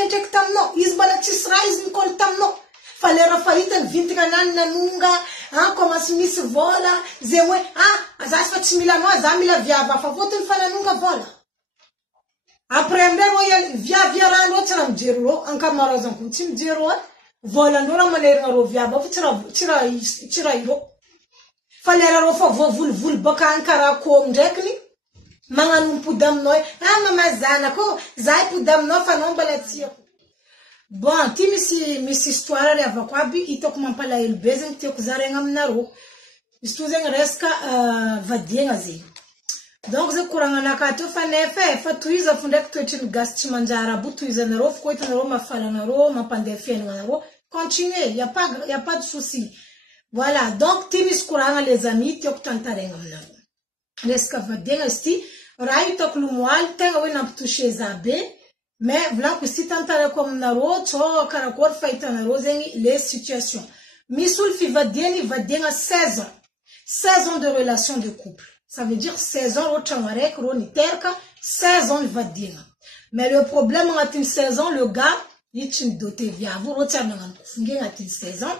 ndraiky taminao, izy mbola tsisy raha izy nikôly taminao. Fa lera fahitany vintika nany nanonga, commence misy vola, zay hoe, za fa tsy mila anao, za mila viava fa fotony fa nanonga vola. Après amizay rô viavia raha anao tsy raha mijery rô, ankamaroazany koa tsy mijery rô, vola andreo raha manerigna rô viava fa tsy raha irô. Fa lera rô fa voavolovolo baka any karakoa ndraikiny, magnano mipody aminao hoe, mama zanako, za ipody aminao fa anao mbola tiako. Bon, ty misy histoire riavako aby, hitako mampalahelo be zegny tiako zaraigna aminarô. Izy to zegny resaka vadiagna zegny. Donc zegny koragnanaka teo fa nefa fa tohiza fo ndraiky toetriny gasy tsy manjary aby tohizanarô, fa koitanarô mafalanarô, mampandeha fiainagnanarô. Continuez, y a pas de souci. Voilà, donc ty misy koragna les amis tiako tantaregna aminarô. Resaka vadiagna izy ty, raha hitako lomoaly tegna hoe nampitouché za be. Mais volako izy ty tantarako aminarô, tsô karakory fahitanarô zegny les situations. Misy olo vadiagna 16 ans. 16 ans de relation de couple. Ça veut dire 16 ans, tragno araiky, rô niteraka, 16 ans vadiagna. Mais le problème agnatiny 16 ans, le gars, il tsy doté viavo, rô tsy ary nagnano kofingy agnatiny 16 ans.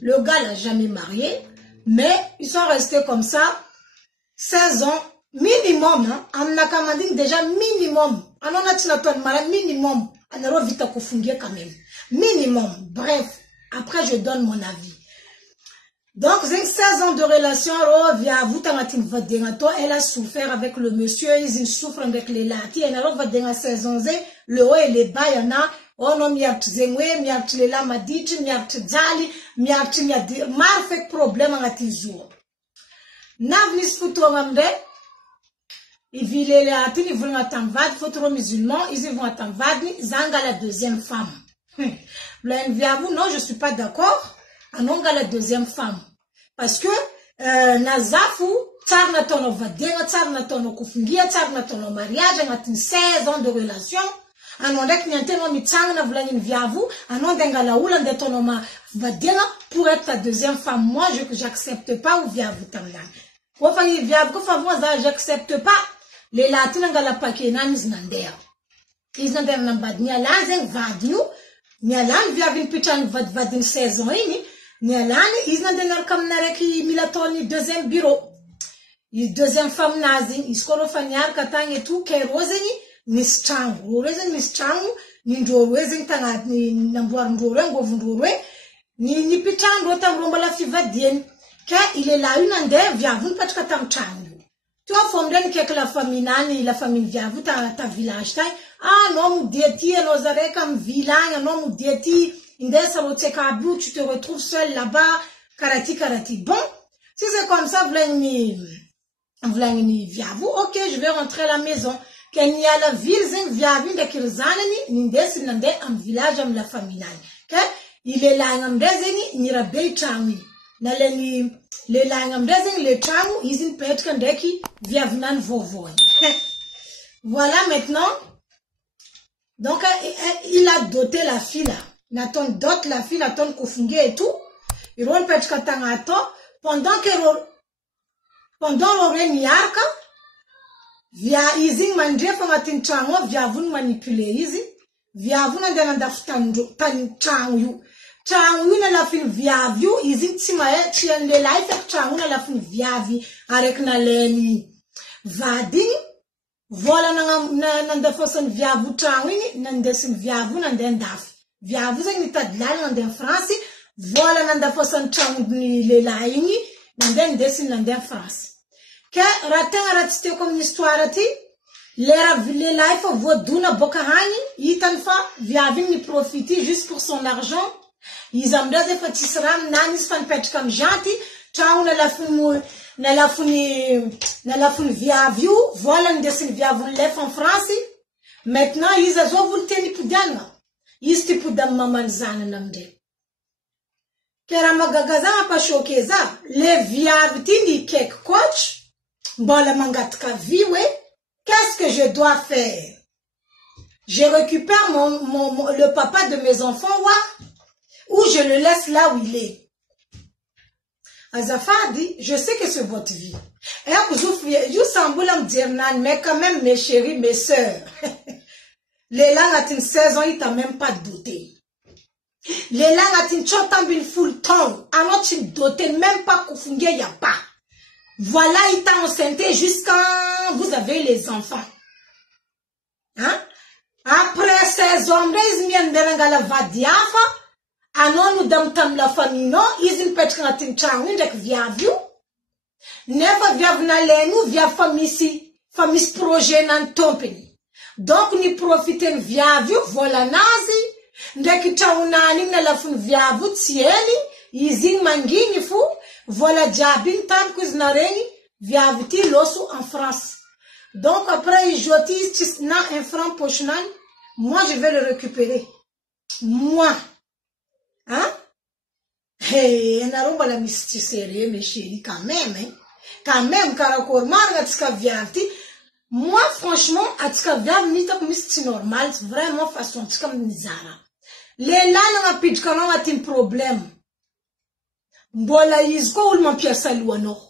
Le gars l'a jamais marié, mais ils sont restés comme ça, 16 ans, minimum, hein, aminaka mandiny déjà minimum. Anao na tsy nataony mara minimum, anarô vita kofingy quand même. Minimum, bref, après je donne mon avis. Donc, 16 ans de relation, elle a souffert avec le monsieur, ils souffrent avec les lati, elle a 16 ans, le haut et les bas, il y en a, oh non, miart zengwe, miart lela maditi, miart zali, miart fait problème en atizou. Navnis futo amde, ils vivent les lati, ils vont attendre, faut musulmans, ils vont attendre, zanga la deuxième femme. Non, je suis pas d'accord. Anonga la deuxième femme. Parce que, nazafu, tsar na tono vadienga, tsar na tono kufungia, tsar na tono mariage, ngatin 16 ans de relation. Anondek nyanteno mitsang na vulangin viavu, anondenga la ula de tono ma vadienga pour être ta deuxième femme. Moi, j'accepte pas ou viavu tamlan. Wafa yi viavu ko favoi j'accepte pas. Les latins nga la pakena miznandea. Iznandea nambadnia lazeng vadinu. Nialani viavin pitran vadin 16 ans ini. Nialani iznandea kamnareki milatoni deuxième bureau. Il deuxième femme nazi, iskoro fanyar katang et tout, kerozeni, nistrang. Rozen nistrang, nindorwezing tangat, ni namboar ndorwe, govundorwe, ni pitran rotam romba la fivadien. Car il est là une ande, viavun patkatam chang. Tu vois, fondren que la famille nani, la famille viavu ta village taille. Ah non, dieti, nos comme village, non, dieti, indesa rotekabu, tu te retrouves seul là-bas, karati. Bon, si c'est comme ça, v'lani viavu, ok, je vais rentrer à la maison. Ken y a la ville, zing viavu, de kirzanani, n'indesi nande, en village, am la famille nani. Ken, il est là, en dezeni, nira bei changi. Naleni, les langam dezeng, les changu, ils in petkan deki, viavnan vovoy. Voilà maintenant. Donc, il a doté la fille là. Naton dot la fille, naton kofunge et tout. Il rôle petkatangato. Pendant l'oreille niarka, via izing mandre famatin chango, via vun manipuler izi, via vun andandaftanjo, tan changu. Changu na la fin viaviu, izing timae, chien de life, changu na la fin viavi, arek na leni. Vading, voilà nanda foson viavu changini, nandesin viavu nandendaf. Viavu zeng ni tadlal nanden France, voilà nanda foson changini le laini, nandendesin nanden France. Que ratin ratiste comme une histoire ti, les life voduna bokahani, itanfa, viavin ni profiti juste pour son argent. Ils ont des fatisram, nanis fan pet comme janti, chang na la funi viaviu, voilà une dessin viavu lef en France. Maintenant, ils ont voulu tenir pudana. Ils te pudam mamanzana namde. Keramagagazama pa shokeza, les viavitini kek coach, bola mangatka viwe, qu'est-ce que je dois faire? Je récupère le papa de mes enfants, ou je le laisse là où il est. Azafar dit, je sais que c'est votre vie. Et vous semblez me dire, mais quand même, mes chéris, mes sœurs, Les langues à une saison, il t'a même pas doté. Les langues à une chotambil full temps. Alors tu doté même pas qu'au fungé, y a pas. Voilà, il t'a enceinte jusqu'à vous avez les enfants. Hein? Après 16 hommes, ils viennent de la vadiafa. Alors nous dame la famille, non? Ils ont peut-être un tinchang, avec via vu. Never via vnalenu, via famille projet nan tompeni. Donc, ni profitons via vu, voilà nazi. Ndeki taunani na la fun via vu tieli. Izin mangini fu. Voilà jabin tam kuznareni. Via viti losu en France. Donc, après, jotis na un franc pochnan. Moi, je vais le récupérer. Moi. Hein? Hey, naromba la mysticierie, mes chéris, quand même, hein? Quand même, karakor marga tika viavti. Moi, franchement, à tika viav, ni tak mysti normal, vraiment façon tika mnizara. Les langues à pitchkanon a un problème. Mbola izko ou m'empire saluano.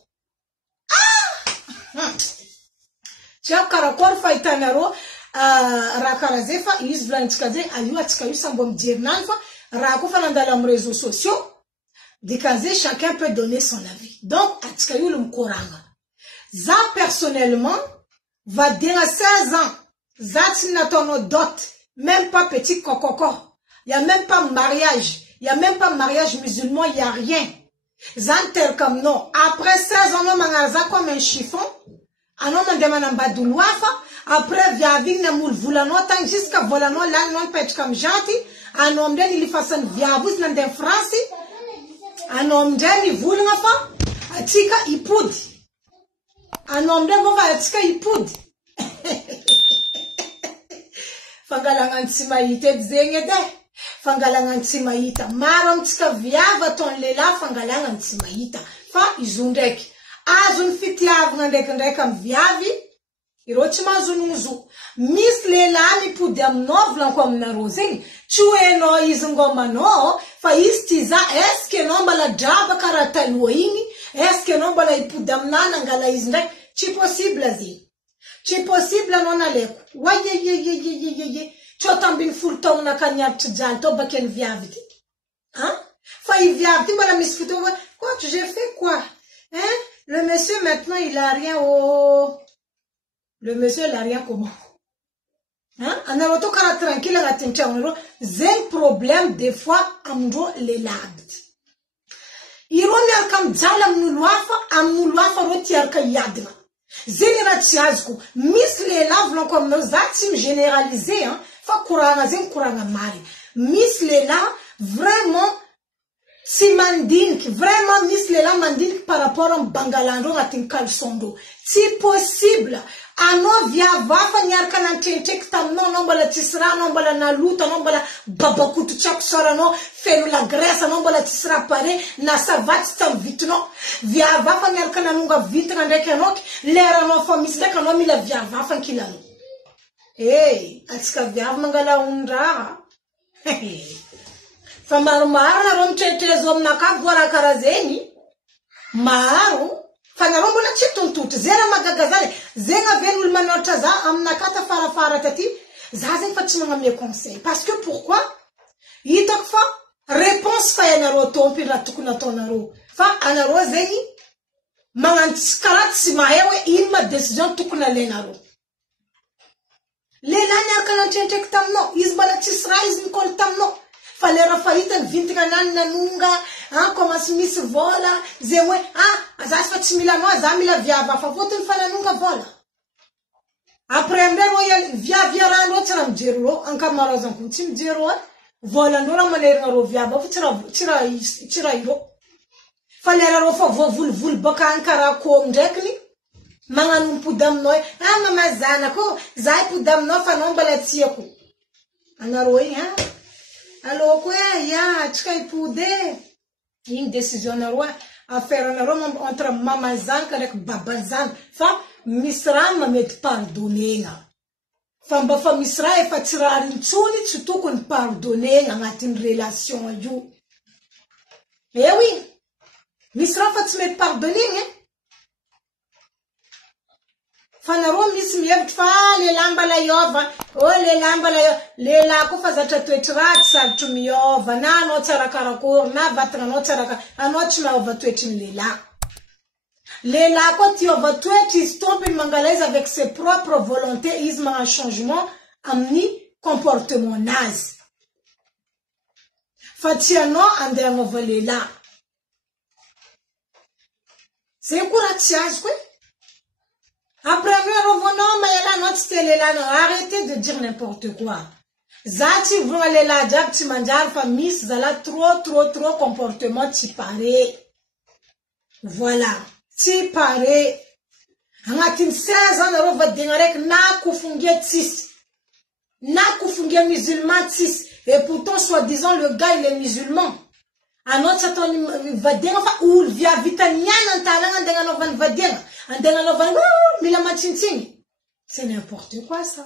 Ah! Tia karakor faitanaro, rakarazefa, is blanchkaze, ayu atika yu sambom dirnalfa, rakofa nandala réseaux sociaux. Décasé, chacun peut donner son avis. Donc, Atikayu Lumkoranga. Ça, personnellement, va dire à 16 ans, Zatina tono dot, même pas petit kokoko. Il n'y a même pas mariage. Il n'y a même pas mariage musulman, il n'y a rien. Zanter comme non. Après 16 ans, on m'a comme un chiffon. On m'a demandé un badoulouafa. Après, via ving na moul voulano, tant jusqu'à volano, là, non peut être comme gentil. Un homme d'un, il façon via vous, nan den France. Un homme d'un, il voulait pas. Atika, il poud. Un homme d'un, va atika, il poud. Fangalangan simaïte, bzengede. Fangalangan simaïta. Maram tika viava ton lela, fangalangan simaïta. Fa, izundek. Azun fitlav ngandek am viavi. Irochima zunuzu. Miss lela mi pudam novlan kom na rosing. Chue no izungoma no. Fa istiza eske no bala jaba karata luoini. Eske no bala ipudam nana ngala izndek. Chi possible zi. Chi possible non aleko. Waye ye. Chotambin full tong na kanyap tjal to baken viaviti. Hein? Fa i viaviti bala misfito. Quoi tu j'ai fait quoi? Hein? Le monsieur maintenant il a rien au... Le monsieur il a rien comment? Hein? On a auto cara tranquille à la zeng problème des fois amdo les labs. Ironi alkam jala amnuluafa roti alka yadna. Zenera tiazku mis les labs comme nos actions généralisées hein. Fa kuranga zeng kuranga mari. Mis les labs vraiment si mandink vraiment mis les labs mandink par rapport à Bangalando à Tinkalsondo. Si possible. Ano via vafa nyarka na tentek tam non bala tisra non bala na luta non bala babakutu chak sora no felu la gresa non bala tisra pare na savat tam vitno via vafa nyarka na nunga vitra ndeke nok lera no famis de kano mi la via vafa kilano atska via mangala undra famar mara rom tetezom na kavora karazeni maru Fanarombo na chiton tout zera magagazale zenga venul manota za amna kata fara tati za zen fatima ngamle conseil parce que pourquoi yitak fa réponse fa yanaro tompi la tukuna tonaro fa anaro zeni manganskarat simahewe ima décision tukuna lenaro lelanya kana tentek tamno izbala tisrais nikol tamno falera faita vintiganan nanunga comme asmis vola zewe azas fatimila no azamila viava favoto fana nunga vola après ndero ya via rando tram jero anka marazan kutim jero vola ndora manera ro viava tira iro falera ro fa vul baka ankara ko ndekni manganum pudam noy mama zana ko zai pudam no fa non balatieko anaro alors quoi ya tchai poude une décision na roi à faire na roma entre maman zanka avec baba zan fa misra ma met pardonner fa mba fa misra e fa tirari tsuni tsuto kon pardonner ngatin relation you eh oui misra fa te met pardonner fanaro misy mihevitra fa le lamba la iova le lamba la iova lehilahy koa fa zatra toetra ratsy sarotry miova na anao tsara karakory na vatana anao tsara anao tsy maova toetry ny lehilahy koa tiova toetry izy tompony mangalaiza avec ses propres volontés izy magnano changement amin'ny comportement nazy fa tsy anao andeha agnova lehilahy zay koa raha tsy azoko après revenons maïla notre télé là arrêtez de dire n'importe quoi zati vont aller là diable ti manjar fa miss zala trop comportement ti pare voilà ti pare angatiny 16 ans na va dingarek na kufungia tsis na kufungia musulman tsis et pourtant soi-disant le gars il est musulman anot satoni vadenga fa ul via vitaniana ntalanga ndenga no van vadenga andenga no van mila machinchini c'est n'importe quoi ça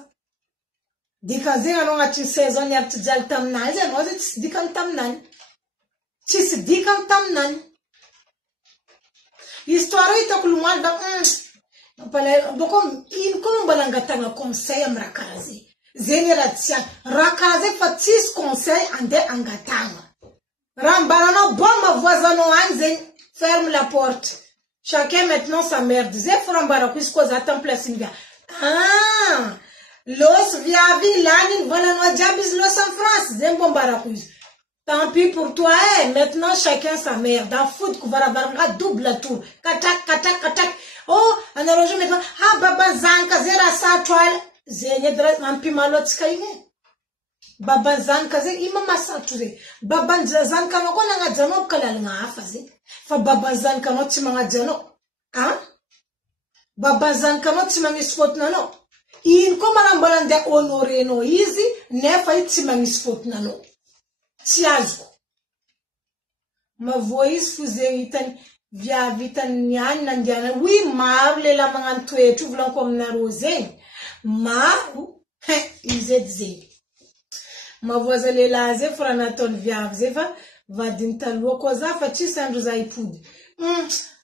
dikazena no ngati 16 ans yart jal tamnani no c'est dikan tamnani tis dikan tamnani histoire ito kulumwa da pala boko in kono balanga tanga conseil amrakazi zénération rakaze fatis conseil ande angatanga Rambarano, bon, ma voisin, ferme la porte. Chacun maintenant sa merde. Zef Rambarakus, quoi, attends, place une ah, los viavi, l'année, voilà, no diabis, los en France. Zem Bombarakus. Tant pis pour toi, maintenant chacun sa merde. Dans foot, Kouvarabanga, double tour. Katak. Oh, on a rejoint maintenant. Ah, baba, zanka, zera, sa, toile. Zénedra, un pimalot, skaïne. Baba zanka ze ima masatuze baba zanka no kona nga jano kala nga afaze fa baba zanka no tima nga jano baba zanka no tima ngisfot na no in ko marambala nde honore no easy ne fa itima ngisfot na no siazko ma voice fuze itan via vitan nyan nandiana oui marle la mangantwe tu vlan kom na rose maru izedze ma voisine là ze franaton viave zeva va dintalo ko za fa ci sandro za ipudi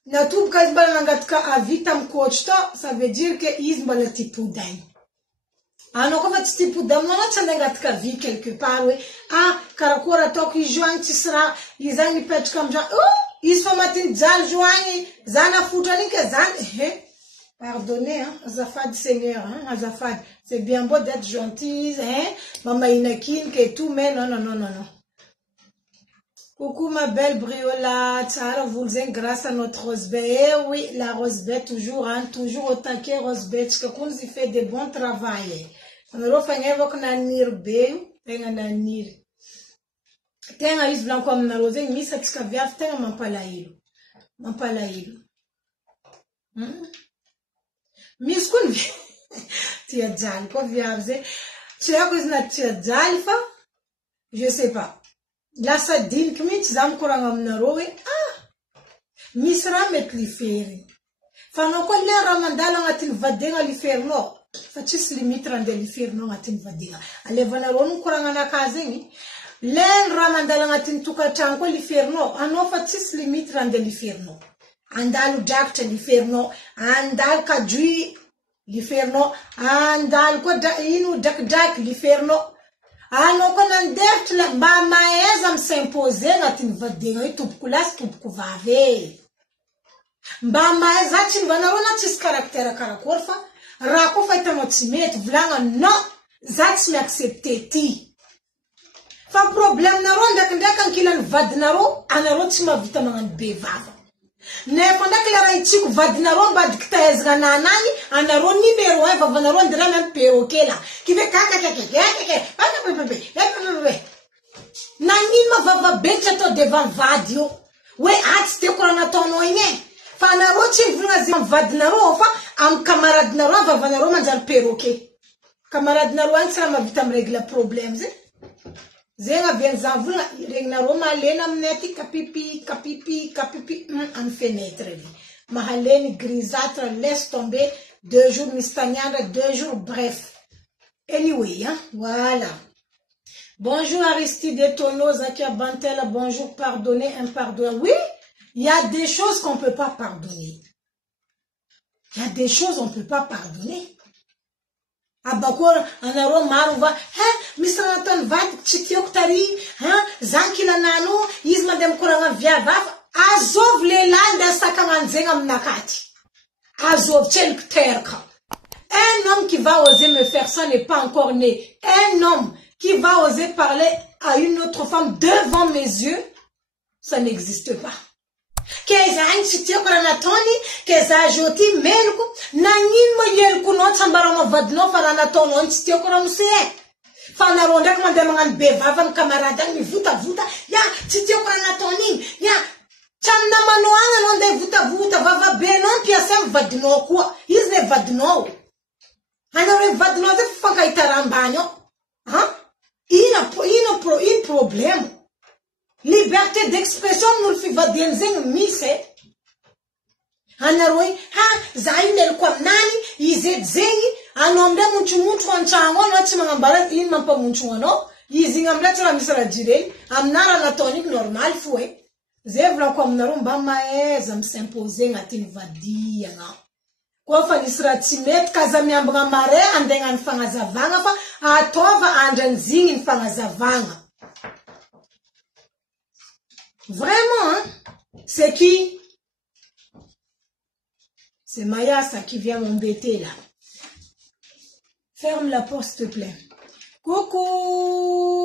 na tout cas bala ngatka avitam coach to ça veut dire que is bala tipudai ano ko fa tipudam no tsana ngatka vi quelque part we karakora to ki joan ci sera izani pet comme ja is fa matin zal joani zana futani ke zan pardonnez, Azafad Seigneur, Azafad. C'est bien beau d'être gentil, Maman Inakin, que tout, mais non. Coucou ma belle Briola, Tara, vous êtes grâce à notre Rosebet. Eh oui, la Rosebet, toujours au taquet Rosebet, que qu'on y fait de bons travail. On a refait avec Nanir B, Nanir. Tenga is blanc comme na rosé, mi sa tskaviaf, tenga mampalailo. Miskun tia jali ko viarze tia ko na tia jali fa je sais pas la sadine kmi tsam koranga mnarowe misra met li feri fa no ko le ramandala ngatil vadenga li ferno fa tis limite rande li ferno ngatil vadenga ale vana ronu koranga na kazengi le ramandala ngatil tukata ko li ferno ano fa tis limite rande li ferno andal dakte li ferno andal kajui li ferno andal ko da inu dak li ferno ano ko nan dert la ba maeza m'simposer ngatin vadenga tup kulas tup kuvave ba maeza tin vana rona tis caractère karakorfa ra ko faita motimet vlanga no zats mi accepter ti fa problem na ronda kan kilan vadnaro anaro tima vita mangan bevava ne konda klara ichiku vadnaro bad kitazga nanani anaro numero 1 vavanaro ndira na perokela kive kaka nani ma vava becha to devant vadio we atste korana tono ine fa naro chivunga zi vadnaro fa am camarade naro vavanaro manjal peroke camarade naro ansa ma vitam régler problèmes Zenga bien zavula regna Roma lena mneti kapipi en fenêtre mahaleni grisâtre laisse tomber 2 jours mistanyanda 2 jours bref anyway voilà bonjour Aristide Tono Zakia Bantela bonjour pardonner impardonnable oui il y a des choses qu'on peut pas pardonner Il y a des choses on peut pas pardonner. Abakor anaro maro va misy raha nataony vady tsy tiako tary zanky lanano izy mandeha mikoragna viavava azovy lehilahy nda sakagnanjegny aminakaty azovy tseliko teraka. Un homme qui va oser me faire ça n'est pas encore né. Un homme qui va oser parler à une autre femme devant mes yeux, ça n'existe pas. Keza anchi tiako raha nataony, keza joti meloko, nagnino mo eloko no tsambara vadinao fa raha nataonao tsy tiako raha moseh. Fa nareo ndraiky mandeha magnano bevava amin'ny camarade agny mivotavota, ya tsy tiako raha nataony igny, ya tsamy namanao agny anao andeha votavota, vavabenao ampiasa amin'ny vadinao koa, izy le vadinao. Anareo vadinao zay fankahita raha ambany ao. Ino problème? Liberté d'expression nous fivadiany zegny misy anareo za ino eloko aminany izy edy zegny anao amindray montsomontso an-tragno anao tsy magnambara ino mampamontso anao izy igny amindray tsy raha misy raha jireny amina raha nataony igny normal fo zay volako aminareo mba maaiza misimposer agnatin'ny vadiagna koa fa nisy raha tsy mety kaza miambagna mare andegna ny fagnazavagna fa ataova andran'zigny ny fagnazavagna. Vraiment, c'est qui? C'est Mayasa qui vient m'embêter là. Ferme la porte, s'il te plaît. Coucou,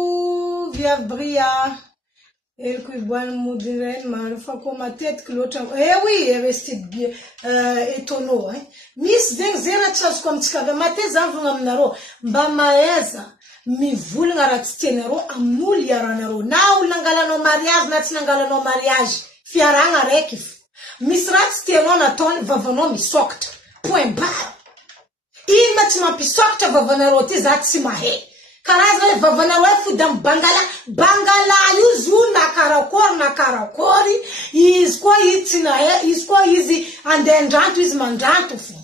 Via Bria. Elle qui boit le mot de reine, mais fois comme ma tête que l'autre. Eh oui, elle restait bien étonnant. Miss Deng Zera Charles comme tu avais maté Zanvon Naro. Bamaeza. Mivulanga ratstenero amuli yaranero na ulangala no mariage na tinangala no mariage fiaranga rekif misrat steno na ton vavono misokta point bar ima tima pisokta vavonero ti zatsi mahe karaza vavonero fudam bangala yuzu na karakori isko itina isko izi andendrantu iz mandrantu fu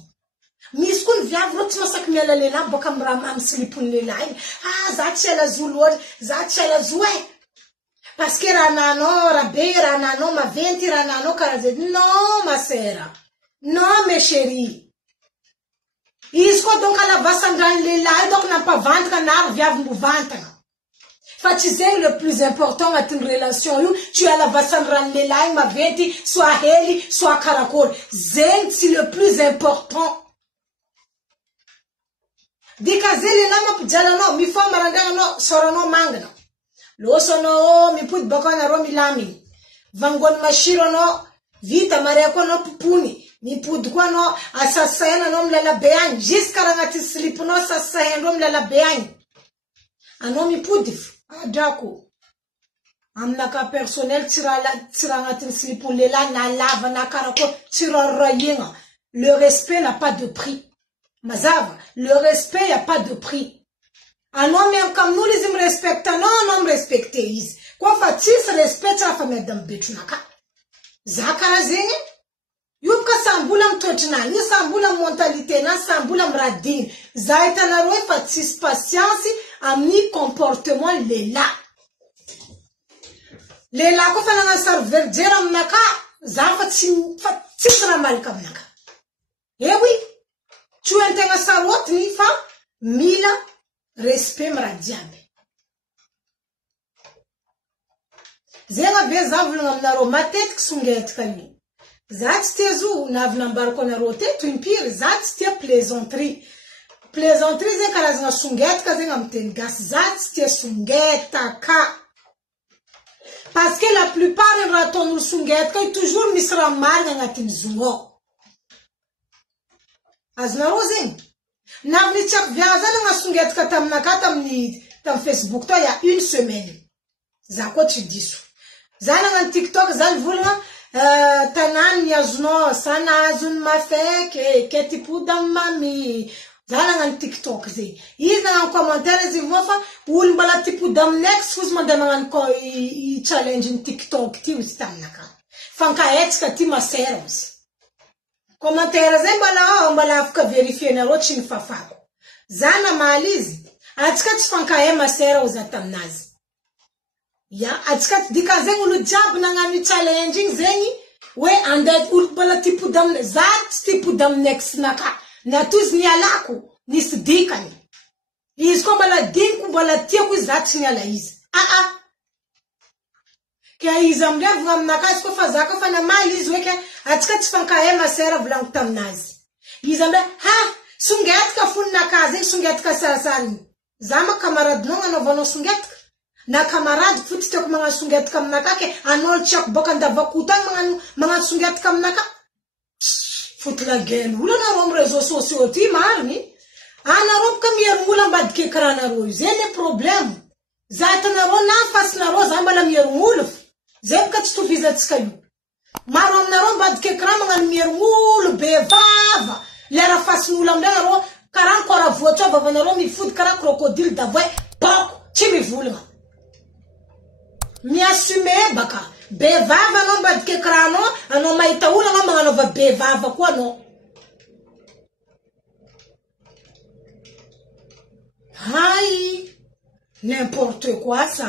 misy kun viavro tsy masaky miala lehilahy boka amin'ny raha mamy slipony lehilahy igny za tsy ela zo loatra za tsy ela zo parce que raha nanao rabe raha nanao maventy raha nanao karaha zay non ma sœur non mes chéris izy koa donc alavasandran'ny lehilahy donc nampavantaka na viavim-bovantana fa tsy zegny le plus important agnatin'ny relation io tsy alavasandran'ny lehilahy maventy soit hely soit karakory zegny tsy le plus important. Dikazeli lama pijalanao mifoma randanao soranao mangana losanao mipody baka nareo milamy vangony mashiranao vita mariako anao popony mipody koa anao asasaina anao milalabe agny jusqu'à raha agnaty sliponao sasaindreo milalabe agny anao mipody adrako aminaka personnel tsy raha agnatin'ny slipony lehilahy na lava na karakôry tsy rarahigna. Le respect n'a pas de prix. Mazava, le respect, il n'y a pas de prix. Un homme même comme nous, les me respectent, non, non, me respecte. Quoi fait-il, se respecte la famille d'un bétunaka? Zakara zenge? Yupka sambulam tojna, ni sambulam mentalité, na sambulam radin. Zaita na roe fatis patience, amni comportement lela. Lela ko fa nga serveur djera mnaka, zafa fatis ramalka mnaka. Eh oui. Tu entends ça l'autre ni fa mila respect mradiabe. Zenga beza vulunga mnaro matet ksunget kani. Zat tezu navna mbarko na rote tu impire zat te plaisanterie. Plaisanterie ze karazanga sunget ka zenga mtengas zat te sungeta ka. Parce que la plupart des ratons sunget ka toujours misra mal ngatin zungo. Aznarozing. Navni tchak viazana nga sunget ka tamnaka tam Facebook toi il y a une semaine. Zako tu dis. Zana nga TikTok zal vulna tanan yazno sana azun mafek ke tipu dam mami. Zana nga TikTok zi. Iza nga commentaire zi mofa ul bala tipu dam next fuz mandana nga ko I challenge in TikTok ti ustamnaka. Fanka etska ti maseros. Commentaire mbala afika vérifier na rochi ni fafako. Zana maalizi. Atika tifanka masera uzatamnazi. Ya, atika dikazengu lu job na ngani challenging zengi. we andet ulbala tipu dam zat tipu dam next naka na tuz ni alako ni sidikani is ko bala dinku bala tieku zat ni ala is kaya izamre vram naka sko fazaka fana mali izweke atika tsifanka ema sera vlang tamnazi izamre ha sunget ka funna kazi sunget ka sasani zama kamarad no ano vano sunget na kamarad futstok mga sunget kam nakake anol chak bokan da vakutan mga sunget kam naka futla gen wala na rom rezo sosio ti marni ana rob kam yer mulan bad ke krana ro zene problem zata na ro na fas na ro zama lam yer mulf zeb kat stu vizat skayu marom na ro bad ke krama ngan yer mul be vava lera fas mulam na ro karan kora voto baba na ro mi fut kara crocodile da voy pok chimi vulma mi assume baka bevava no bad ke krano ano maitaula no mga no va bevava kwa no hai n'importe quoi ça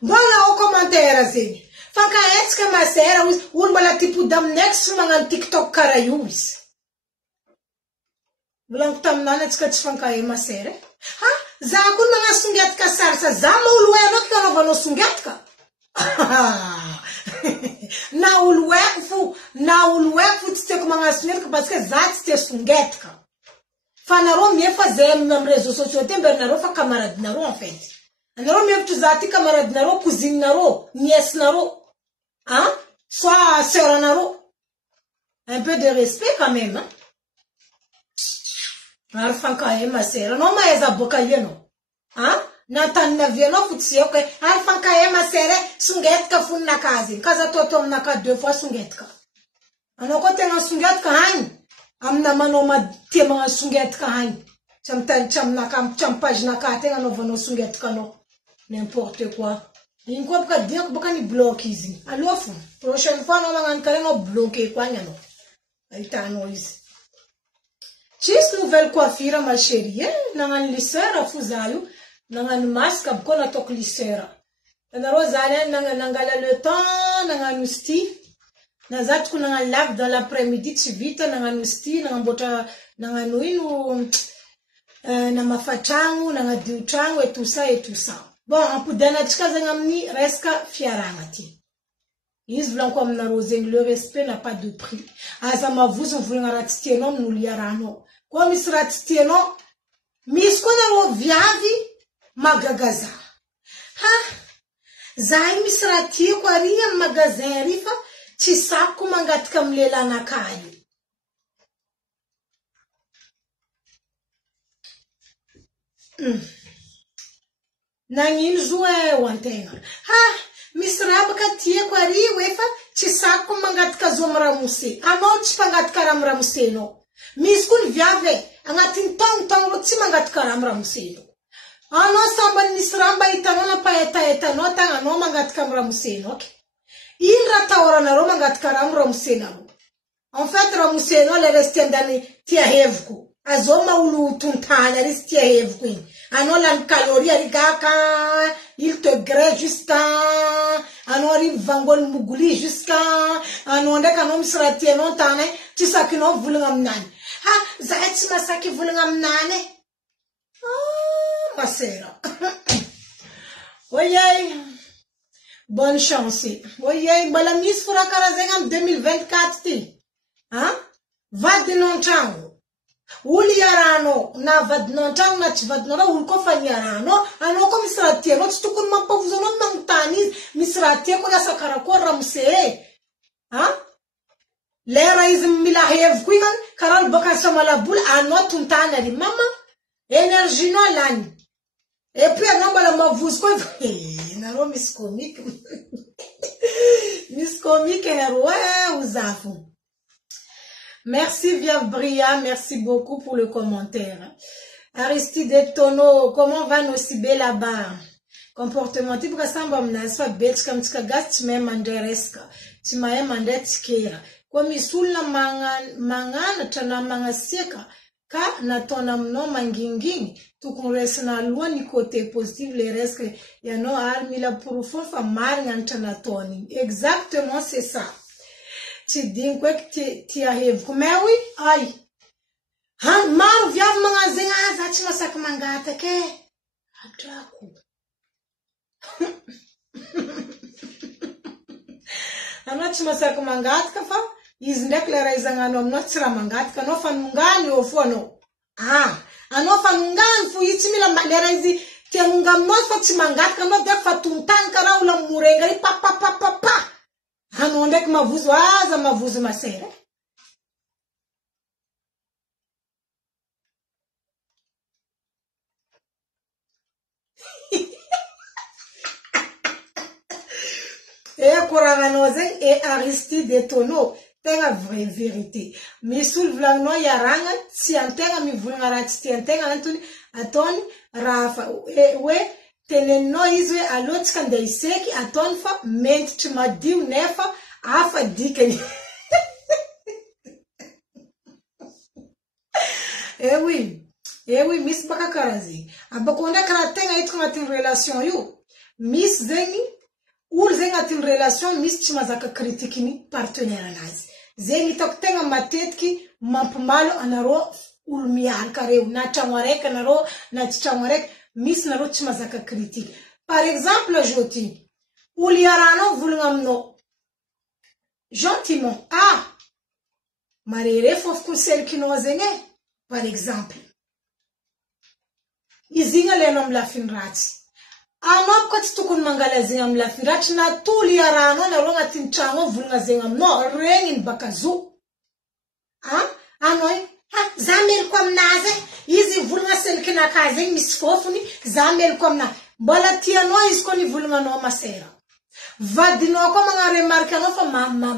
voilà au commentaire zeni faka eska masera un bala tipo dam next mga TikTok karayus bulang tam na eska tsfanka e masera ha za kun mga sungat ka sarsa za maulwe no ka no vano sungat ka na ulwek fu tste ko mga sungat parce que za tste sungat ka fanaro me fazer nam rezo sociaux tember na ro fa camarade na ro en fait anaro me tu zati camarade na ro cousine na ro nièce na ro hein soit sœur na ro un peu de respect quand même hein arfanka e ma sera no ma eza boka yeno hein na tan na vieno futsi ok arfanka e ma sera sunget ka funna kazi kaza toto na ka deux fois sunget ka anoko tenga sunget ka hani amna manoma tema sunget ka hani cham na kam cham pagina ka tenga no vono sunget ka no n'importe quoi inko ka dia boka ni block izi alofu prochaine fois no mangan kare no bloquer kwa nyano aita no izi chis nouvelle coiffure ma chérie nangan lisera fuzayu nangan masque ko na tok lisera na rozane nangala le temps nangan usti nazat kuna nga lave dans l'après-midi tsivita nangan usti nangan bota nangan inu na mafachangu nangan diutrangu et tout ça bon ampudana tikaza ngamni reska fiarangati ils vont comme na roseng le respect n'a pas de prix azama vous on voulait ratitieno nuliarano kwa misratitieno miskona ro viavi magagaza ha zai misrati kwa ria magazin rifa chisako mangatika mlela na kayo nangin zoe wantenga ha misraba katie kwa ri wefa chisako mangatika zomra muse ano chipangatika ramra muse no miskun viave angatin tong rotsi mangatika ramra muse no ano samba misramba itano na paeta no tanga no mangatika ramra muse no okay il rataora na roma ngatika ramra muse no en fait ramuse no le reste ndani tia hevku azoma ulu tuntanya ristia hevku ano la calorie rigaka il te gré jusqu'à ano ri vangol muguli jusqu'à ano ndeka no misrati no tane tisaki no vulungam nani ha zaeti masaki vulungam nane masera oyay bonne chance oyay bala mis fura karazengam 2024 ti ha vad non chango uli yarano na vad non chango na chvad no ul ko fanyarano ano ko misrati no tstukun mapavuzo no mantani misrati ko ya sakara ko ramse ha lera izm milahev kuigan karal baka samala bul ano tuntana di mama énergie no lani et puis on va la vous quoi na ro miscomique ouais vous avez merci Viave Bria, merci beaucoup pour le commentaire. Aristide Tono, comment va nos cibés là-bas? Comportement type que ça va me soit bête comme tu gast même mandereska, tu m'as mandé tikera. Comme il soul la mangana tana mangaseka ka na tona mno manginging tu konresa na loi ni côté positif les restes ya no armi la profond fa mar ngantana toni. Exactement c'est ça. tsy diniko eky tia heviko mais oui ay maro viavy magnano zegny za tsy masaky mangataka adrako anao tsy masaky mangataka fa izy ndraiky le raha izagnano aminao tsy raha mangataka anao fa nongany eo fo anao anao fa nongany fo izy tsy mila le raha izy tia nonga aminao fa tsy mangataka anao dia fa tontany karaha olo morenga ry papapapapa anao ndraiky mavozo aza mavozo masera koragnanao zegny e Aristide Etono tegna vraie vérité misy olo volagninao iaragna tsy antegna mivolagna raha tsy tiantegna antony ataony raha hoe teneninao izy hoe alohatsika andeha iseky ataony fa mentitry madio nefa afa dikany oui misy baka karaha zegny abako ndraiky raha tegna hitako agnatin'ny relation io misy zegny olo zegny agnatin'ny relation misy tsy mazaka kritikiny partenaire anazy zegny hitako tegna matetiky mampimalo anareo olo miaraka reo na tragno araiky anareo na tsy tragno araiky misy nareo tsy mazaka kritika par exemple joti olo iaranao volagna aminao gentiment marere fofoko niselikinao zegny par exemple izy igny alenao amin'ny lafiny ratsy anao koa tsy tokony mangala zegny amin'ny lafiny ratsy na tolo iaranao nareo agnatin'ny tragno ao volagna zegny aminao regniny baka zo anao za meloko aminazy izy volagna selikinaka zegny misy fofony za meloko aminazy mbola tianao izy koa nivolagna masera vadinao koa magnaremarika anao fa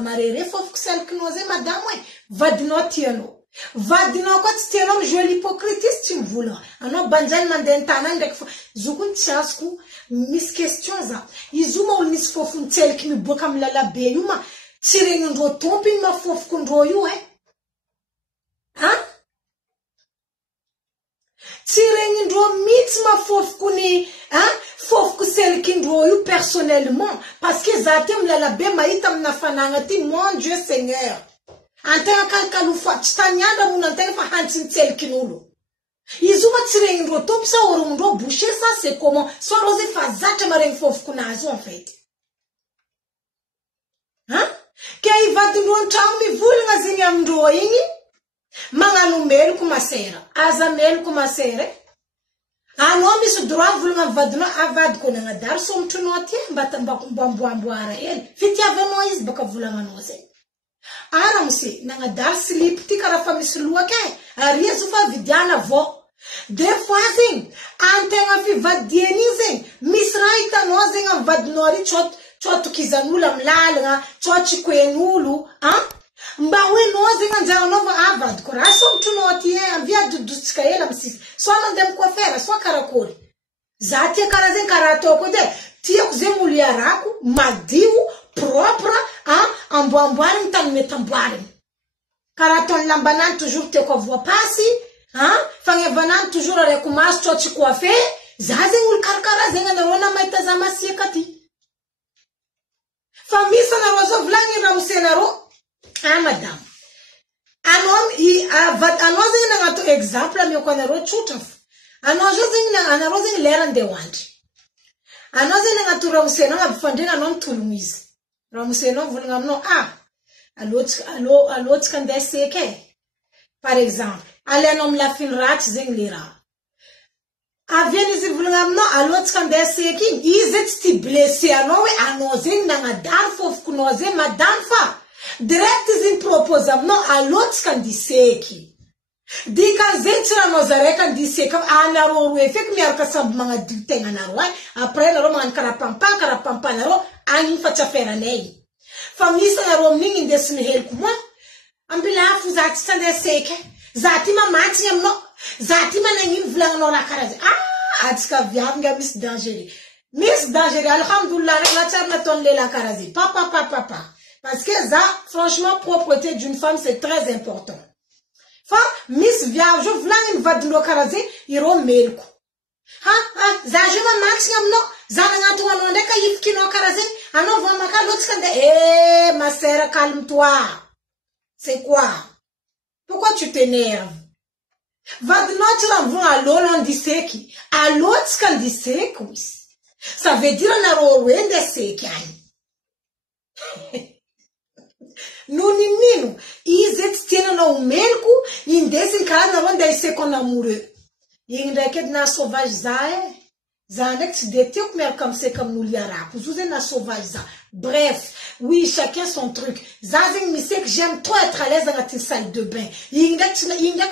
marere fofoko selikinao zegny madamo vadinao tianao vadinao koa tsy tianao mijouer l'hypocrite izy tsy mivolagna anao banjany mandeha an-tanany ndraiky fa zokony tsy azoko misy question za izy io ma olo misy fofony tseliky miboaka amin'ny lalabe io ma tsy regnindreo tompo iny mafofokondreo io tsy regnindreo mitsy mafofokony fofoko selikindreo io personnellement parce que za ty amin'ny lalabe mahita amina fanagna ty mon Dieu Seigneur antegna kalkalofo tsy taniandra mona antegna fa hantsintselkin'olo izy io ma tsy regnindreo tompo sa orongondreo boucher ça c'est comment soit reo zay fa zatra maregny fofokonazy io en fait ke ivadindreo an-tragno mivolagna zegny amindreo igny magnano meloko masera aza meloko masera anao misy droit volagna vadinao avadiko nagnadary somotronao aty mba hely fitiavanao izy baka volagnanao zegny ara mose nagnadary slip ty karaha fa misy lohake aria zo fa vidiana vao des fois zegny antegna fivadiany igny zegny misy raha hitanao zegny amin'ny vadinao ary tsotokizan'olo amin'ny lalagna tsotsikoen'olo mba hoe nao zegny anjaranao va vadiko raha somotronao aty aviadodotsika hela misisy soit mandeha amin'ny coiffeur soit karakory za tia karaha zegny karaha ataoko edy tiako zegny olo iarako madio propre amboamboarigny tany mety amboarigny karaha ataony lambanany toujours tiako avoapasy fagnevanany toujours araiky maso tsotsy coiffé za zegny olo karakaraha zegny anareo na mahita za masiaka aty fa misy anareo zao volagny raha mosenareo madame anao zegny nagnato exemple amiako anareo tsotra fo anao zao zegny anareo zegny lera andeha hoandry anao zegny nagnato raha mosenao ampifandregna anao mitologno izy raha mosenao volagna aminao alohatsika andeha seky par exemple alenao amin'ny lafiny ratsy zegny le raha aviany izy volagna aminao alohatsika andeha seky igny izy tsy ty blessé anao hoe anao zegny nagnadary fofokonao zegny madame fa direct izy impropose aminao alohatsika andiseky dikan zegny tsy rahanao zaraiky andiseky anareo roe feky miaraka samby magnadio tegna anareo après nareo magnano karapampa nareo agny fa tsy aferanay fa misy anareo amin'igny indesiny heliko moa ambilafo za tsy andeha seky za ty mamatsiny aminao za ty managnino volagninao raha karaha zay atsika viavy misy danger alhamdoulilah rek natsara nataony lehilahy karaha zay papa parce que ça franchement propreté d'une femme c'est très important fa misy viavy jo volagny vadindreo karaha zay ireo meloko za jo mamatsiny aminao za nagnatona anao ndraiky ifikinao karaha zay anao vao maka loatsika andeha ma sœur, calme-toi. C'est quoi? Pourquoi tu t'énerves? Va de notre vont à l'on diseki. À l'autre qu'on diseki. Ça veut dire na rowen de seki. Nunu. Ils étaient na umelku. Ils desin cara na ronda sekon amoureux. Ils n'ont na sauvage zae. Zanek se détient comme c'est comme nous liara. Vous na sauvage za. Bref, oui, chacun son truc. Zazing mi sait que j'aime trop être à l'aise dans la salle de bain. Ingek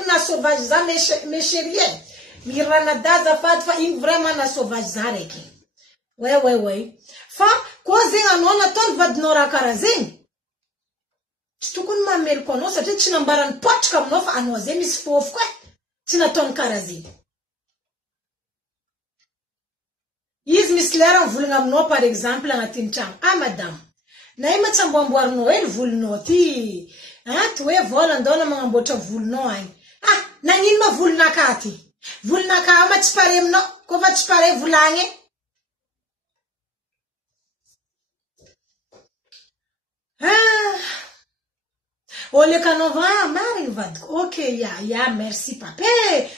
na sauvage za mes chéris. Mirana daza fatfa ing vraiment na sauvage za reki. Ouais. Fa, quoi zing anon aton vad nora karazing. Tu kun ma mel kono sa te chinambaran pot comme nof anoze mis fof quoi. Chinaton karazing. Is misleran vulngam no par exemple en atincham. Ah madame. Na ima tsambwambwar no el vulno ti. Ah tu e vola ndona mga mbota vulno ai. Ah na ma vulna kati. Vulna ka ma tsparem no ko va tspare vulange. Ah. Ole kanova mari vad. OK ya merci papa.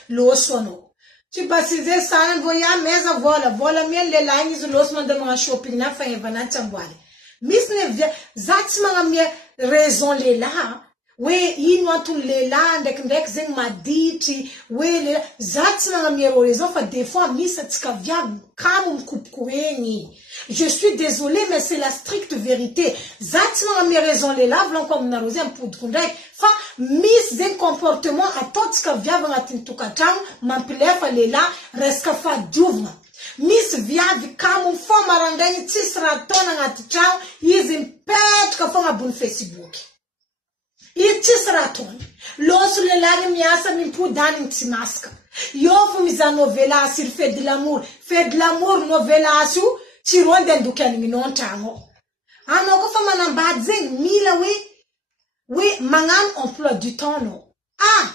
Lo sono. Tu basizé ça, voya mesa vola miel le langues los de mga shopping na fa evana tambwale. Miss ne zats mga mie raison le la. We inwa tu le la ndek zeng maditi, we le zats mga mie raison fa des fois miss tska via kam kupkueni. Je suis désolée mais c'est la stricte vérité. Zats mga mie raison le la vlan comme na rosé un peu de kundai. Fa mis zeng comportement à tot ska via vanga tintukatang mampilefa le la reska fa duvma. Miss via vi kamu fo marangani tisra tona ngati chao izin pet ka fonga bun Facebook. I tisra tona. Losu le lari miasa min pu danin timaska. Yofu miza novela sur fait de l'amour. Fait de l'amour novela asu chironde ndukani minon tango. Ano ko fama nambadze mila we mangan emploi du temps no. Ah,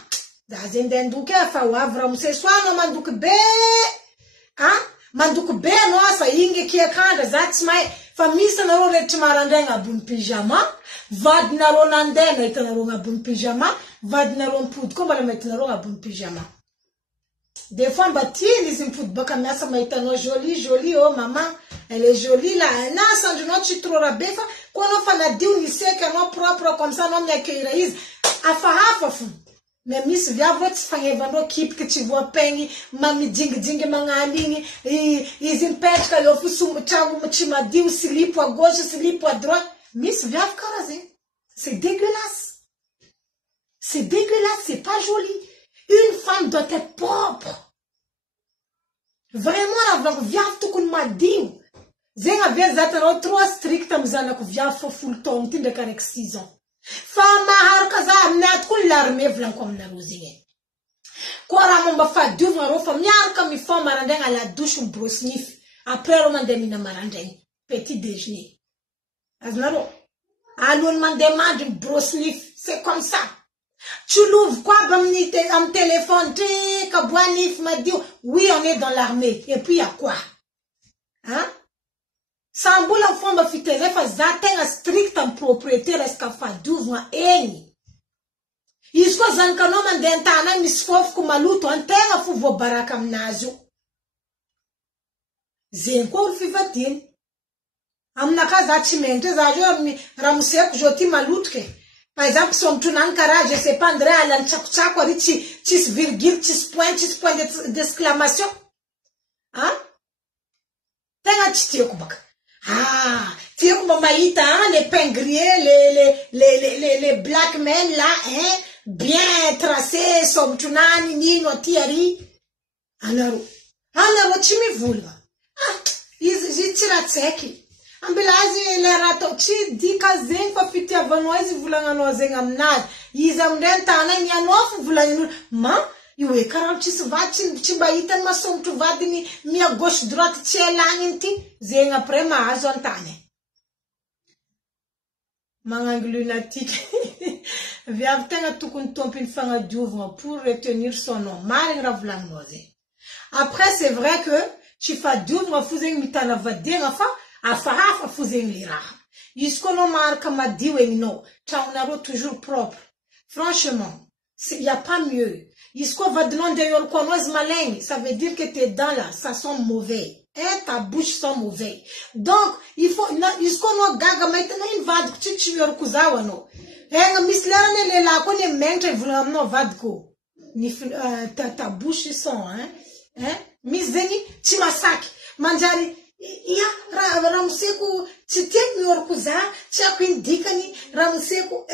zazen nduke fa wavra mseswana manduke be. Ah? Manduku be no asa inge kia kanda that's my famisa na role timarandenga bun pyjama vad na ronandena itana ronga bun pyjama vad na ron put ko bala metna ronga bun pyjama des fois bati les input baka masa maitano jolie oh maman elle est jolie là na sans de notre trop befa ko no fa na diu ni seka no propre comme ça non mia keiraise afa hafa fu. Mais miss via votre fange vando keep que tu vois pengi mami ding mangalingi ils impètent que le fusu mtamu mchima diu slip à gauche slip à droite miss via karaze c'est dégueulasse c'est pas joli une femme doit être propre vraiment la via tout kun ma diu zenga via zataro trop strict mzana ku via fo full ton tinde kanek 6 ans. Fama har kaza amnat kul l'armée vlan comme na rosine. Kora mamba fa devant rofa miar comme il faut marandeng à la douche ou brosnif après roman de mina marandeng petit déjeuner. Aznaro. Alon man demande brosnif c'est comme ça. Tu l'ouvres quoi bamnite am téléphone tri ka boanif m'a dit oui on est dans l'armée et puis il y a quoi? Hein? Sambula fomba fitelefa zatenga strict en propriété reska fa duvwa eni. Isko zankanoma ndentana misfof kumaluto antenga fu vo baraka mnazo. Zenko ufivatin. Amna kaza chimente za jo ramsek joti malutke. Par exemple, son tunan kara, je sais pas, André Alan Tchak ou tis virgule, tis point d'exclamation. Hein? Tenga titi kubaka. Ah, tu maïta, les pingriers, les black men là, hein, bien tracés, som tunani, nino, tiari. Alors, tu me voulais. Ah, ils tirent tseki. Ambilazi, les rato, chi, dika zen, fa fiti avanoise, voulanga no zen amnad. Ils amden tana, nyanof, voulanga, ma, iwe karamchis vachin chimbayitan ma som tu vadini mia gauche droite chelanginti zenga prema azontane mangang lunatique viavtenga tukun tompin fanga djouvre pour retenir son nom maringra vlangoze. Après c'est vrai que tu fais djouvre fuzeng mitana vadinga fa afaha fuzeng lira Izy koa anao maharaka madio egninao, tragnonareo toujours propre. Franchement, il y a pas mieux. Izy koa vadinao andeha ioroko anao izy malegny, ça veut dire que tes dents là, ça sent mauvais. Ta bouche sent mauvais. Donc, il faut, izy koa anao gaga mahitana iny vadiko tsy mioroko zao anao. Misy lerany lehilahy koa ny menitra ivolagna aminao vadiko. Ta bouche sent, hein? Misy zegny tsy masaky. Manjary Ramoseko, tu t'es miorkuza, tu as une dikani, Ramoseko,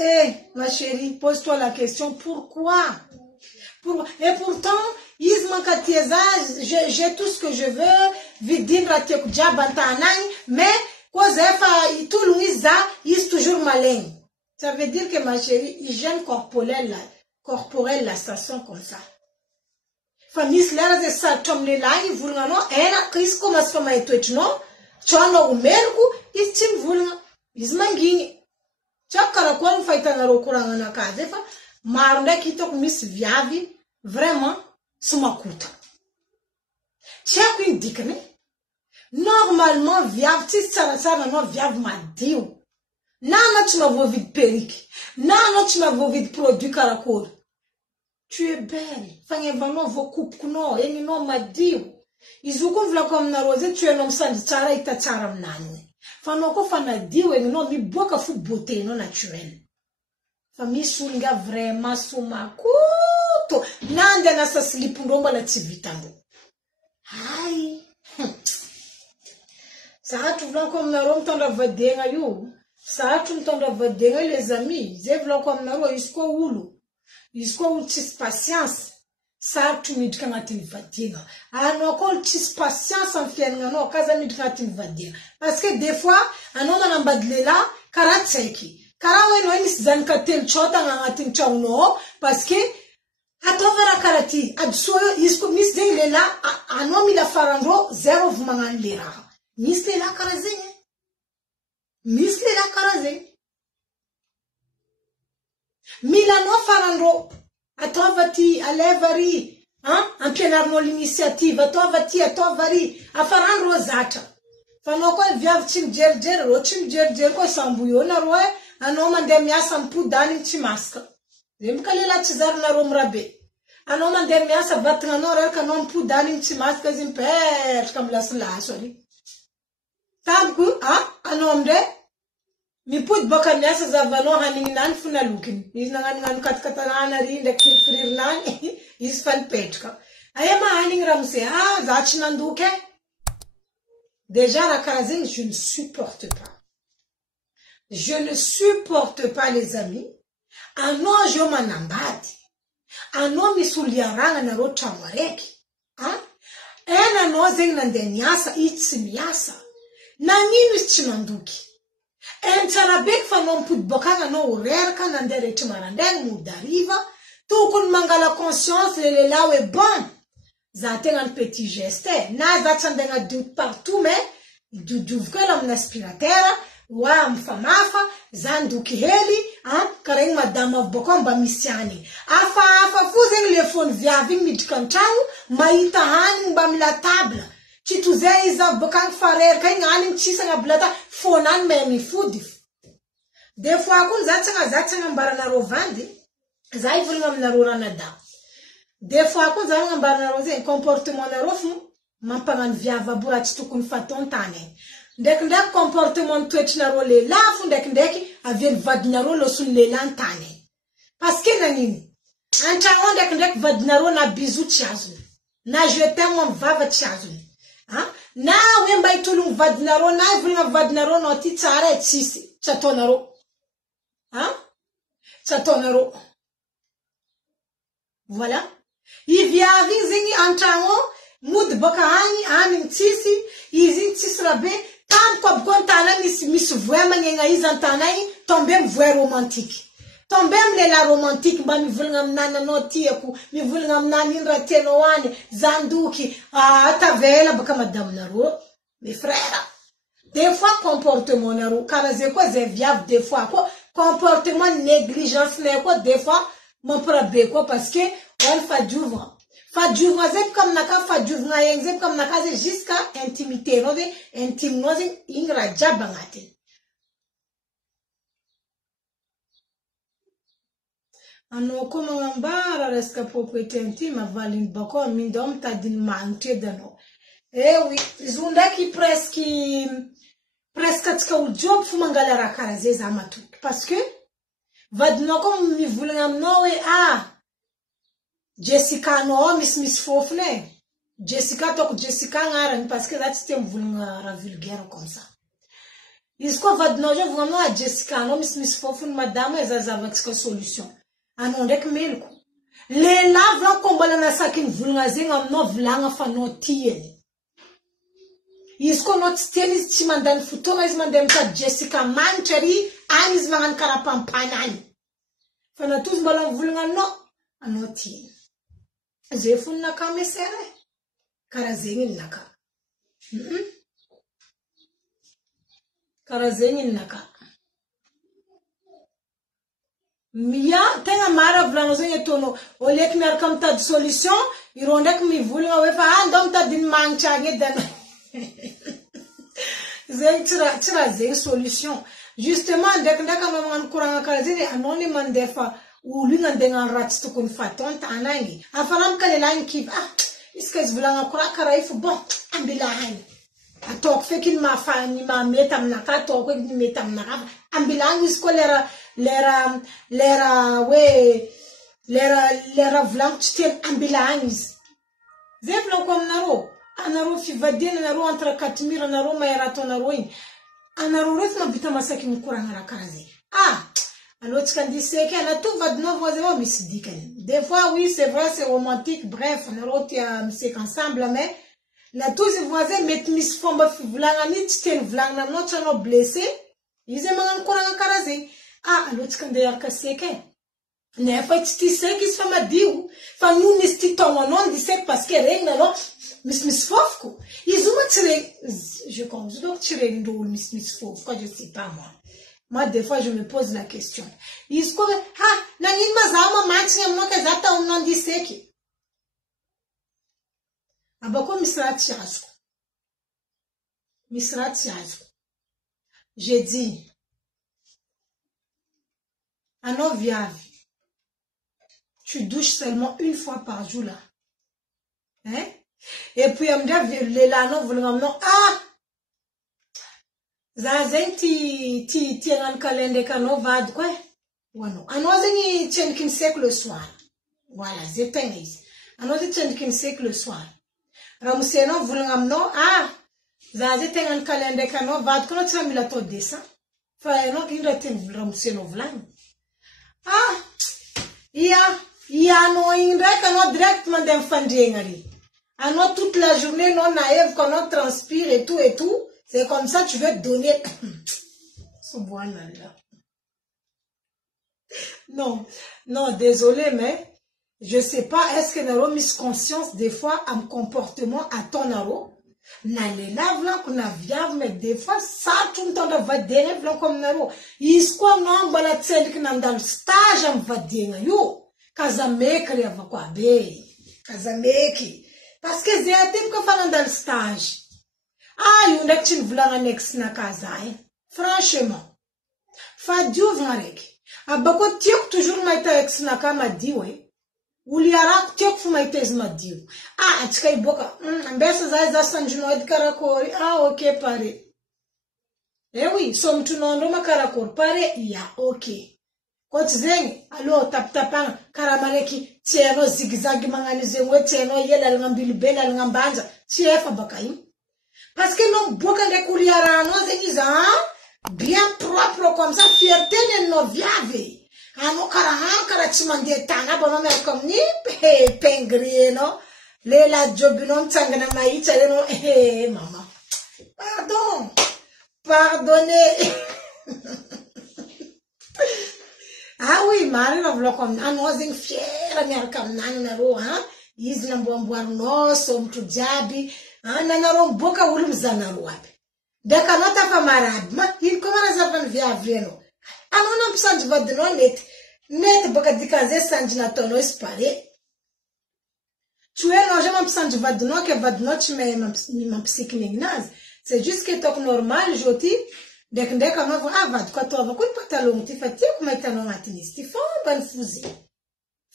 ma chérie, pose-toi la question, pourquoi? Et pourtant, j'ai tout ce que je veux, vidin ratek jabantanang, mais, quoi, tout l'ouiza, il toujours malin. Ça veut dire que ma chérie, hygiène corporelle, la station comme ça. Famille lera ze sa tom le lai vulngano ena kis ko mas fama etoetno chono umerku is tim vulnga is mangini chakara kwa mfaita na rokuranga na kaze fa marunda kitok miss viavi vraiment sumakuta chaque indikane normalement viavi ti tsara no viavi madio nana tu ma vovid periki nana tu ma vovid produit karakor. Tu es belle. Fanyevano vo kupkuno, eni no madio. Izuko vla comme na rose, tu es nom sandi tsara ita tsara mnani. Fanoko fanadio eni no mi boka fu beauté no naturel. Fami sulinga vraiment sumakuto. Nande na sa slipundonga la tivitando. Ai. Sa tu vla comme na rom tanda vadenga yu. Sa tu tanda vadenga les amis. Ze vla comme na ro isko ulu. Isko ultis patience. Sa tu midika ngati vadinga. Ano ko ultis patience en fienga no kaza midika ngati vadinga. Parce que des fois, anoma nambadlela karatseki. Karawe no eni sizanka tel chota ngati chauno parce que atovara karati adsoyo isko mis denglela anomi la farandro zero vumangan lera. Mis lela karazenye. Mis lela karazenye. Milano farandro, atovati, alevari, ampianarno l'initiative, atovati, atovari, afarandro zata. Fanoko viav chim jerjer ko sambuyo na roe, ano mande miasa mpudani chimaska. Zimkalela chizar na romrabe. Ano mande miasa batngano re kanon mpudani chimaska zimper kamlas lasori. Tabgu, anomde mi put baka miasa za valo haning nan funa lukin. Is nangan katkatanana rin dek frir nan is fan petka. Ayama haning ramse zach nanduke. Déjà la karazing je ne supporte pas. Je ne supporte pas les amis. Ano jo manambati. Ano misuliaranga na rota mareki. Ena no zeng nandeniasa itsi miasa. Nanginu chinanduki. Entara bek fanon put bokanga no urerka nandere timarandeng mudariva tout kun mangala conscience le lawe bon zaten un petit geste na zatsandenga doute partout mais du vkela mnaspiratera wa mfamafa zanduki heli kareng madama bokomba misiani afa fuzeng le phone viaving midkantangu maita haning bamila table Chituzei za bokang farer kay ngaling chisa nga blata fonan memi food. Des fois kun zatsanga mbarana rovandi zai vulnga mnarura nada. Des fois kun zanga mbarana roze comportement na rofu mampangan viava bura chitukun faton tane. Ndek comportement twetch na role lafu ndek avien vadna role sul le lantane. Parce que nanini antango ndek vadna role na bizu chiazu. Na jetemon vava chiazu. Na wemba itulung vadnaro na vringa vadnaro no ti tsara tsisi chatonaro chatonaro voilà il via zingi antango mud bakani anin tsisi izin tsisrabe tan ko gontana mis vraiment ngenga izantanai tombe mvwe romantique tombe mlela romantique ba mi vulnga mnana no tieku mi vulnga mnani rateno wane zanduki atavela baka madame naro mes frères des fois comportement naro karaze ko ze viave des fois ko comportement négligence ne ko des fois mon prabe ko parce que on fadjuvra zep comme naka fadjuvra yengzep comme naka jusqu'à intimité no intime no ingra jabangate Anao koa magnambara resaka propriété intime avaliny bako mindao mitadiny magnitry edy anao. Oui, izy io ndraiky presque atsika olo job fo mangala raha karaha zay za matoky. Parce que vadinao koa mivolagna aminao hoe Jessica anao misy fofony e. Jessica ataoko Jessica agnarany parce que za tsy tia mivolagna raha vulgaire comme ça. Izy koa vadinao zao volagna aminao Jessica anao misy fofony madame za zavatsika solution. Anao ndraiky meloko. Lehilahy vao koa mbola nasaky ny volagna zegny aminao volagna fa anao tiany. Izy koa anao tsy tiany izy tsy mandany fotoana izy mandeha mitady Jessica magnitra ary any izy magnano karapampana any. Fa natozy mbola volagna anao tiany. Zay fony naka mesera e. Karaha zegny ny naka. Karaha zegny ny naka. Tegna mara volagna zegny ataonao. Oleky miaraka mitady solution, ireo ndraiky mivolagna hoe fa andao mitady ny magnitra agny edy anao. Zegny tsy raha zegny solution. Justement ndraikindraiky anao magnano koragna karaha zegny anao ne mandefa olo iny andeha hagnano raha tsy tokony fatao an-tany agny. Afaramka lehilahy kivy izy ka izy volagna koragna karaha io fa bon ambila agny. Ataoko feky ny mahamety aminaka ataoko eky ny mety aminaka ambila agny izy koa lera volagna tsy tiany ambila agny izy. Zay volagko aminareo. Anareo fivadiana anareo entre quatre murs anareo mahay raha ataonareo igny. Anareo rehefa mahavita masaky mikoragna raha karaha zay. Alors tsika andiseky anato vadinao voisins misy dikany. Des fois oui c'est vrai c'est romantique bref anareo tia miseky ensemble mais natozy voisin mety misy fomba fivolagnany tsy tiany volagnina aminao tsy anao blessé izy magnano koragna karaha zegny. Alors tsika andeha araka seky nefa tsy tia seky izy fa madio fa no misy tia tao anao diseky parce que regny anao misy fofoko izy io tsy regny je comprends donc tsy regny ndolo misy fofoko je sais pas moi des fois je me pose la question izy koa nanino ma za mamantsiny aminao ka za taonao diseky abako misy raha tsy azoko j'ai dit anao viavy tu douches seulement une fois par jour là et puis amindray lehilahinao volagna aminao za zegny ti agnano kalay ndraiky anao vadiko anao zegny tsy endriky niseky le soir voilà zay tegna izy anao zegny tsy endriky niseky le soir raha mosenao volagna aminao za zay tegna kalay ndraiky anao vadiko anao tsy raha mila atao dessin fa anao ino raha tiany raha mosenao volagna anao igny ndraiky anao direct mandeha mifandregna ary anao toute la journée anao naeviko anao transpire et tout c'est comme ça tu veux te donner subhanallah. Non désolé mais je sais pas est-ce que naro mis conscience des fois à mon comportement à ton naro na le lave kuna viave mais des fois ça tout temps va derrière blanc comme naro isko non bala tsendiki nandalo stage am vadinga yo kazameka ri avako abe kazameki parce que j'ai été ko fa nandalo stage io ndraiky tsy nivolagna next nakazay franchement fa diovigna raiky abako tiako toujours mahita ex naka madio uli arako tiako fo mahita izy madio atsika iboka ambesa za sanjinao edy karakory ok pare oui somtronao andro makarakory pare ok ko tsy zegny alo tapitapagna karaha maraiky tsy anao zigzag magnano zegny hoe tsy anao ela ngambily be na ngambanja tsy efa baka igny parce que non boka ndraiky uli aranao zegny izy bien propre comme ça fierté nenao viavy anao karaha tsy mandeha tany aby anao miaraka amin'ny pingri anao lela jobinao mitsangana mahitsa anao mama pardonnez oui marina volako anao zegny fiera miaraka aminany nareo izy namboamboarinao somotro jiaby nanareo miboka olo mizanareo aby daka anao tafa maraby ino koa mana zavany viavy anao nampisanjy vadinao nety boka dikan'izay sanjy nataonao izy pare tsy hoe anao zay mampisanjy vadinao ke vadinao tsy mahay mampisikiny aminazy c'est juste que ataoko normal joti ndraikindraiky anao vadiko ataovako ny patalogno ty fa tiako mahita anao agnatiny izy ty fambany fozy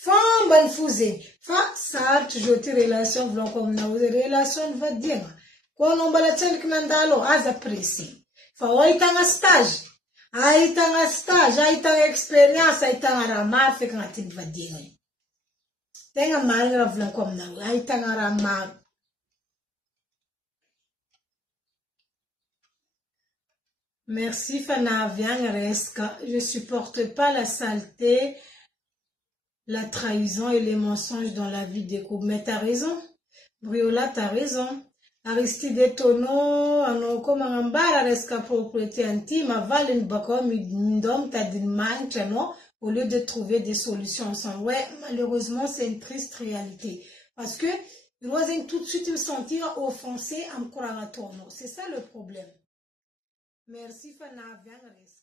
Famba nfuze. Fa sa toujours ti relation vlon comme na uze relation va dire. Ko no mbala tsen knandalo aza presi. Fa oitanga stage. Aitanga stage, aitanga experience, aitanga rama fe kana tin va dire. Tenga mal vlon comme na aitanga rama. Merci Fana Viang Reska. Je supporte pas la saleté, la trahison et les mensonges dans la vie des couples. Mais t'as raison. Briola, t'as raison. Aristide Tono, ano comme un bar Reska propriété intime, aval une bakom, une dame, t'as dit non, au lieu de trouver des solutions ensemble. Ouais, malheureusement, c'est une triste réalité. Parce que, ils vont tout de suite me sentir offensé en courant à tourneau. C'est ça le problème. Merci Fana Viang Reska.